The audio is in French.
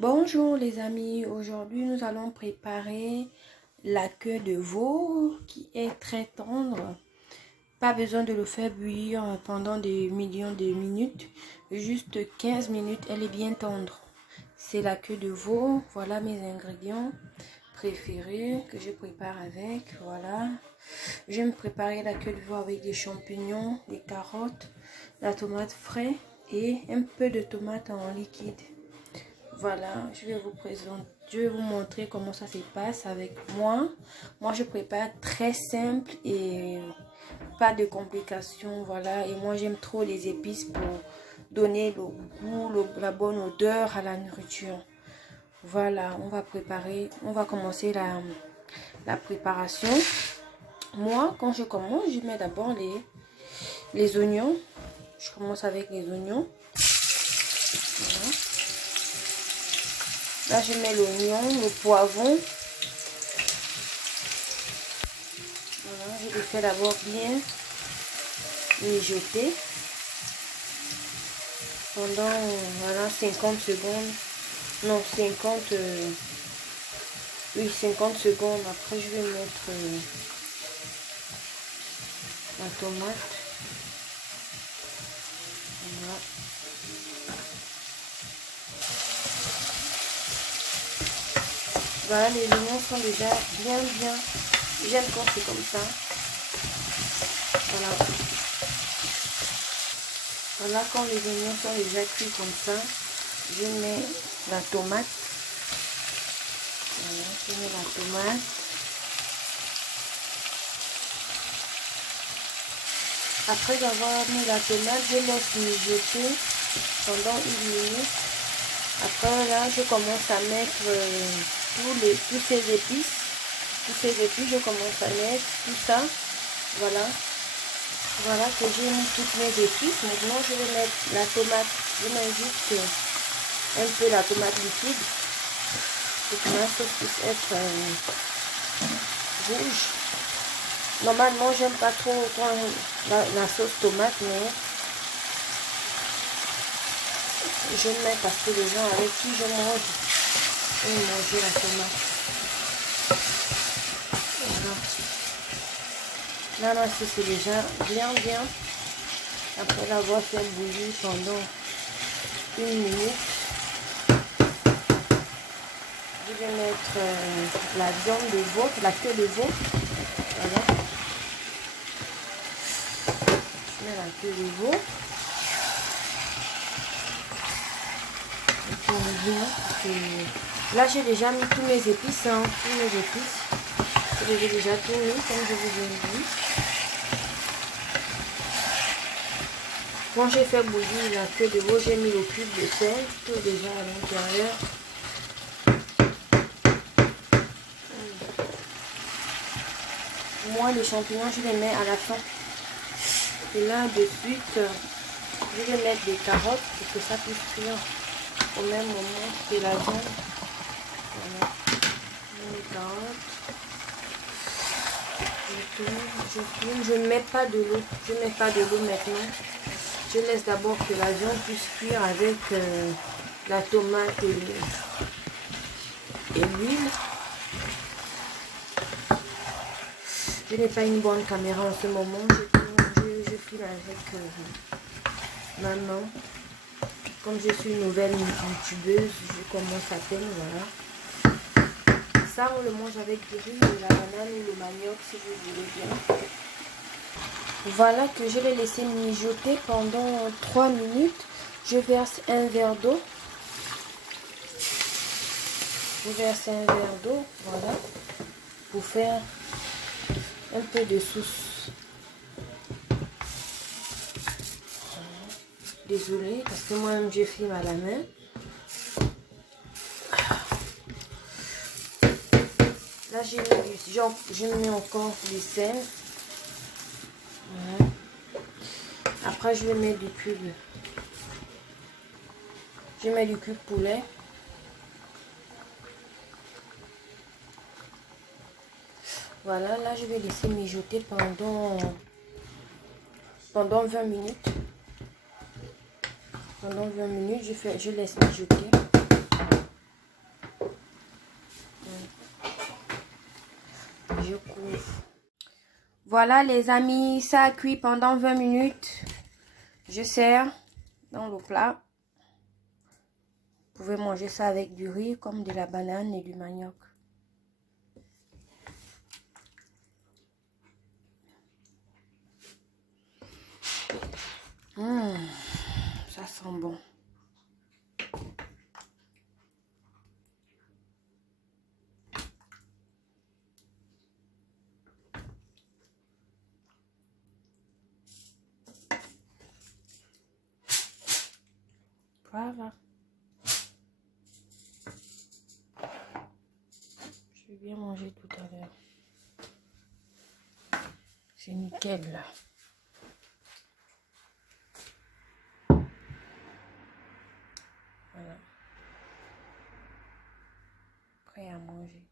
Bonjour les amis, aujourd'hui nous allons préparer la queue de veau qui est très tendre. Pas besoin de le faire bouillir pendant des millions de minutes, juste 15 minutes, elle est bien tendre. C'est la queue de veau, voilà mes ingrédients préférés que je prépare avec, voilà. Je vais me préparer la queue de veau avec des champignons, des carottes, la tomate fraîche et un peu de tomate en liquide. Voilà, je vais vous montrer comment ça se passe avec moi. Moi, je prépare très simple et pas de complications, voilà. Et moi, j'aime trop les épices pour donner le goût, la bonne odeur à la nourriture. Voilà, on va commencer la préparation. Moi, quand je commence, je mets d'abord les oignons. Je commence avec les oignons. Voilà. Là, je mets l'oignon, le poivron. Voilà, je le fais d'abord bien mijoter pendant voilà, 50 secondes. Non, 50 secondes. Après, je vais mettre la tomate. Voilà. Voilà, les oignons sont déjà bien. J'aime quand c'est comme ça. Voilà. Voilà, quand les oignons sont déjà cuits comme ça, je mets la tomate. Voilà, je mets la tomate. Après avoir mis la tomate, je laisse mijoter pendant 1 minute. Après là, je commence à mettre tous ces épices. Je commence à mettre tout ça. Voilà. Voilà que j'ai mis toutes mes épices. Maintenant, je vais mettre la tomate. Je mets juste un peu la tomate liquide pour que ma sauce puisse être rouge. Normalement, j'aime pas trop la sauce tomate, mais je mets parce que les gens avec qui je mange, ils mangent la tomate. Voilà. Là, c'est déjà bien. Après l'avoir fait bouillir pendant 1 minute, je vais mettre la viande de veau, la queue de veau. Voilà. Je mets la queue de veau. Là, j'ai déjà mis tous mes épices, J'ai déjà tout mis, comme je vous ai dit. Quand j'ai fait bouillir la queue de veau, j'ai mis le cube de sel, tout déjà à l'intérieur. Moi, les champignons, je les mets à la fin. Et là, de suite, je vais mettre des carottes pour que ça puisse cuire au même moment que la viande. Voilà. Les carottes. Je ne mets pas de l'eau. Je ne mets pas de l'eau maintenant. Je laisse d'abord que la viande puisse cuire avec la tomate et l'huile. Je n'ai pas une bonne caméra en ce moment. Je filme avec ma main. Comme je suis une nouvelle youtubeuse, je commence à peine, voilà. Ça, on le mange avec du riz, la banane ou le manioc si vous voulez bien. Voilà que je l'ai laissé mijoter pendant 3 minutes. Je verse un verre d'eau. Voilà, pour faire un peu de sauce. Désolée, parce que moi-même je filme à la main. Là, j'ai mis encore du sel. Voilà. Après, je vais mettre du cube. Je mets du cube poulet. Voilà, là, je vais laisser mijoter pendant 20 minutes. Pendant 20 minutes, je laisse mijoter. Voilà les amis, ça a cuit pendant 20 minutes. Je sers dans le plat. Vous pouvez manger ça avec du riz, comme de la banane et du manioc. Ça sent bon. Voilà. Je vais bien manger tout à l'heure. C'est nickel là. Voilà. Prêt à manger.